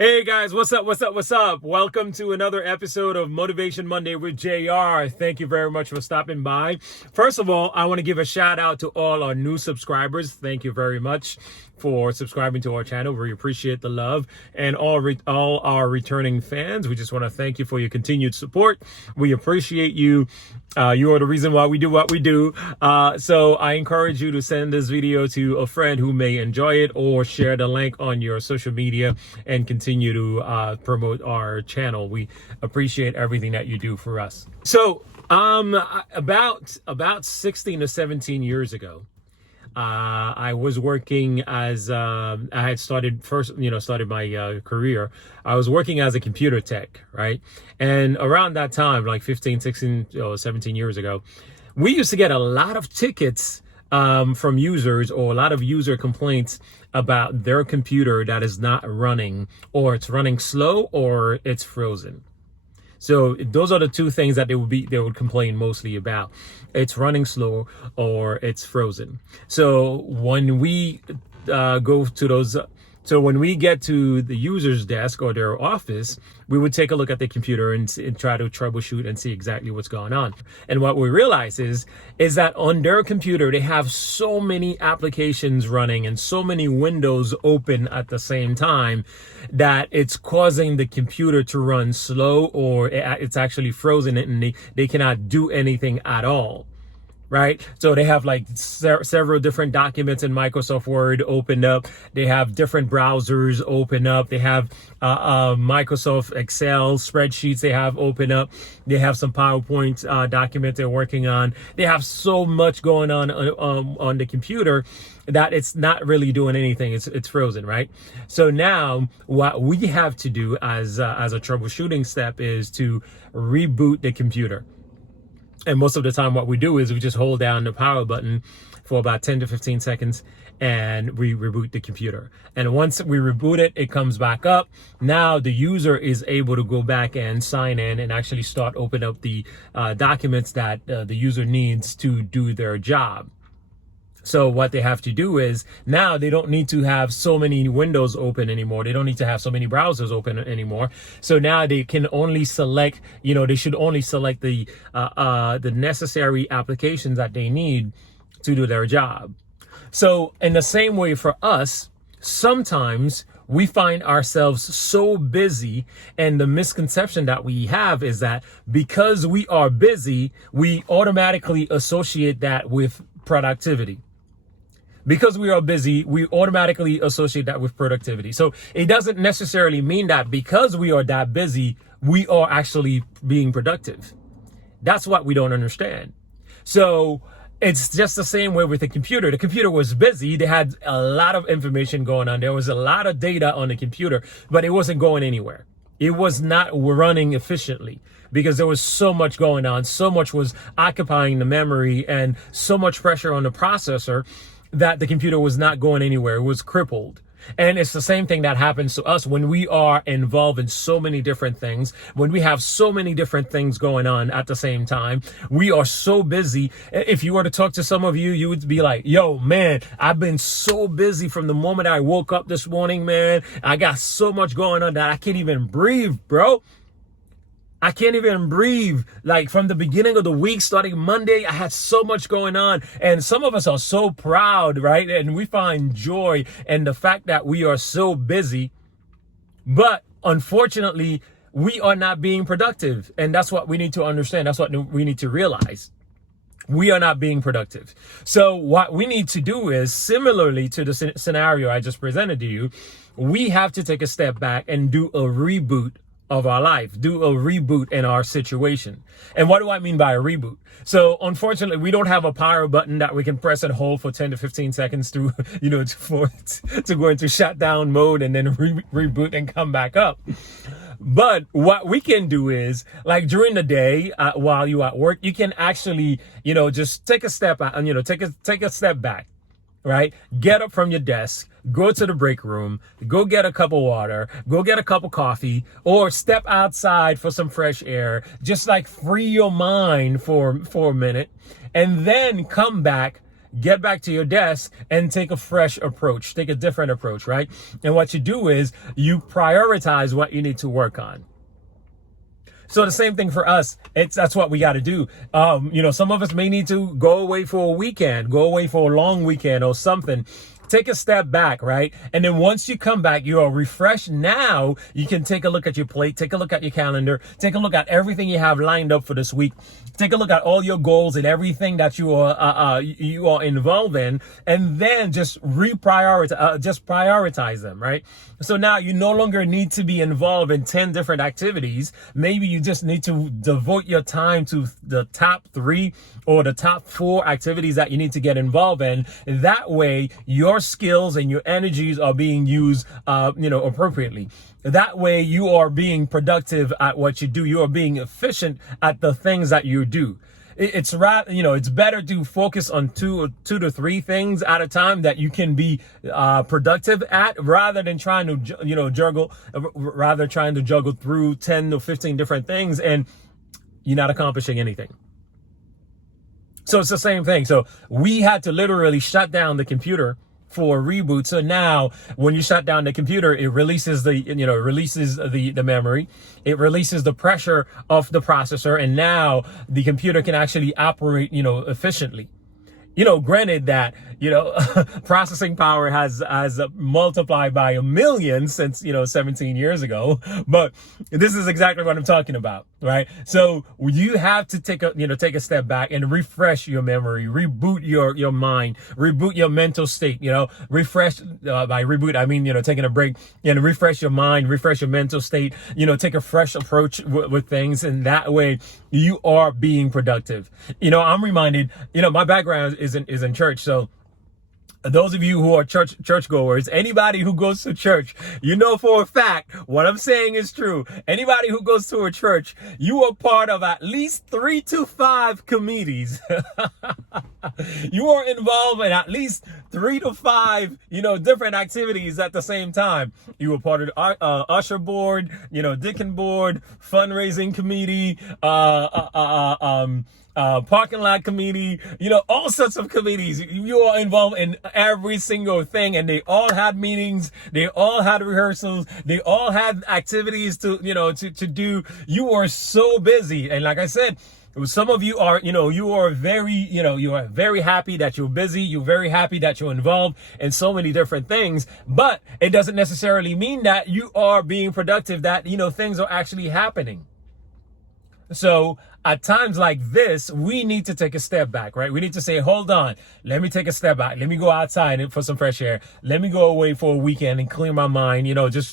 Hey guys, what's up? What's up? Welcome to another episode of Motivation Monday with JR. Thank you very much for stopping by. First of all, I want to give a shout out to all our new subscribers. Thank you very much for subscribing to our channel. We appreciate the love, and all our returning fans. We just want to thank you for your continued support. We appreciate you. You are the reason why we do what we do. So I encourage you to send this video to a friend who may enjoy it, or share the link on your social media and continue to promote our channel. We appreciate everything that you do for us. So about 16 to 17 years ago, I was working as I had started my career. I was working as a computer tech, right? And around that time, like 15, 16, 17 years ago, we used to get a lot of tickets from users, or a lot of user complaints about their computer that is not running, or it's running slow, or it's frozen. So those are the two things that they would complain mostly about. It's running slow, or it's frozen. So when we when we get to the user's desk or their office, we would take a look at the computer and try to troubleshoot and see exactly what's going on. And what we realize is that on their computer, they have so many applications running and so many windows open at the same time that it's causing the computer to run slow, or it's actually frozen and they cannot do anything at all. Right? So they have like several different documents in Microsoft Word opened up. They have different browsers open up. They have Microsoft Excel spreadsheets they have open up. They have some PowerPoint documents they're working on. They have so much going on the computer that it's not really doing anything. It's frozen, right? So now what we have to do as a troubleshooting step is to reboot the computer. And most of the time what we do is we just hold down the power button for about 10 to 15 seconds and we reboot the computer. And once we reboot it, it comes back up. Now the user is able to go back and sign in and actually start open up the documents that the user needs to do their job. So what they have to do is, now they don't need to have so many windows open anymore. They don't need to have so many browsers open anymore. So now they can only select, they should only select the necessary applications that they need to do their job. So in the same way for us, sometimes we find ourselves so busy, and the misconception that we have is that because we are busy, we automatically associate that with productivity. Because we are busy, we automatically associate that with productivity. So it doesn't necessarily mean that because we are that busy, we are actually being productive. That's what we don't understand. So it's just the same way with the computer. The computer was busy. They had a lot of information going on. There was a lot of data on the computer, but it wasn't going anywhere. It was not running efficiently because there was so much going on. So much was occupying the memory and so much pressure on the processor that the computer was not going anywhere. It was crippled. And it's the same thing that happens to us when we are involved in so many different things, when we have so many different things going on at the same time. We are so busy. If you were to talk to some of you, you would be like, yo, man, I've been so busy from the moment I woke up this morning, man. I got so much going on that I can't even breathe, bro. I can't even breathe. Like from the beginning of the week, starting Monday, I had so much going on. And some of us are so proud, right? And we find joy in the fact that we are so busy. But unfortunately, we are not being productive. And that's what we need to understand. That's what we need to realize. We are not being productive. So what we need to do is, similarly to the scenario I just presented to you, we have to take a step back and do a reboot of our life, do a reboot in our situation. And what do I mean by a reboot? So unfortunately, we don't have a power button that we can press and hold for 10 to 15 seconds to go into shutdown mode and then reboot and come back up. But what we can do is, like during the day, while you're at work, you can actually, just take a step out and, take a step back. Right? Get up from your desk, go to the break room, go get a cup of water, go get a cup of coffee, or step outside for some fresh air. Just like free your mind for a minute, and then come back get back to your desk and take a fresh approach, take a different approach, right? And what you do is you prioritize what you need to work on. So the same thing for us. That's what we got to do. Some of us may need to go away for a weekend, go away for a long weekend or something. Take a step back, right? And then once you come back, you are refreshed. Now you can take a look at your plate, take a look at your calendar, take a look at everything you have lined up for this week. Take a look at all your goals and everything that you are involved in, and then just prioritize them, right? So now you no longer need to be involved in 10 different activities. Maybe you just need to devote your time to the top 3 or the top 4 activities that you need to get involved in. That way, your skills and your energies are being used, appropriately. That way, you are being productive at what you do. You are being efficient at the things that you do. It's better to focus on two to 3 things at a time that you can be productive at, rather than trying to juggle through 10 to 15 different things and you're not accomplishing anything. So it's the same thing. So we had to literally shut down the computer for Reboot. So now when you shut down the computer, it releases the memory, it releases the pressure of the processor, and now the computer can actually operate, efficiently. Granted that, processing power has multiplied by 1 million since, 17 years ago, but this is exactly what I'm talking about, right? So you have to take a step back and refresh your memory, reboot your mind, reboot your mental state, refresh, by reboot, I mean, taking a break and refresh your mind, refresh your mental state, take a fresh approach with things. And that way you are being productive. I'm reminded, my background is in church. So those of you who are churchgoers, anybody who goes to church, for a fact what I'm saying is true. Anybody who goes to a church, you are part of at least 3 to 5 committees. You are involved in at least 3 to 5, different activities at the same time. You were part of the usher board, deacon board, fundraising committee, parking lot committee, all sorts of committees. You are involved in every single thing, and they all had meetings, they all had rehearsals, they all had activities to do. You are so busy. And like I said, some of you are, you are very happy that you're busy. You're very happy that you're involved in so many different things, but it doesn't necessarily mean that you are being productive, that, things are actually happening. So at times like this, we need to take a step back, right? We need to say, hold on, let me take a step back. Let me go outside for some fresh air. Let me go away for a weekend and clear my mind, just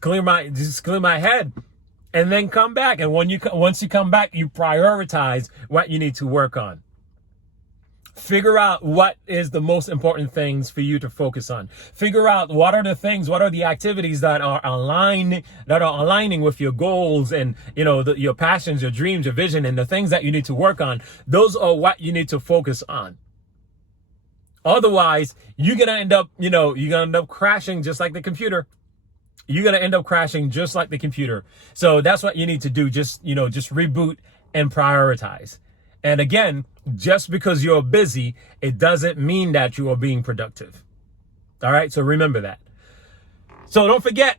clear my head, and then come back. And once you come back, you prioritize what you need to work on. Figure out what is the most important things for you to focus on. Figure out what are the activities that are aligning with your goals and, your passions, your dreams, your vision, and the things that you need to work on. Those are what you need to focus on. Otherwise, you're going to end up crashing just like the computer. You're going to end up crashing just like the computer. So that's what you need to do. Just reboot and prioritize. And again, just because you're busy, it doesn't mean that you are being productive. All right. So remember that. So don't forget,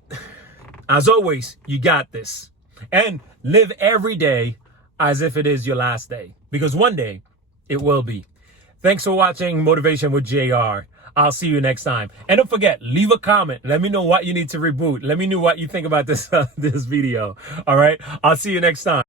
as always, you got this, and live every day as if it is your last day, because one day it will be. Thanks for watching Motivation with JR. I'll see you next time. And don't forget, leave a comment. Let me know what you need to reboot. Let me know what you think about this video. All right. I'll see you next time.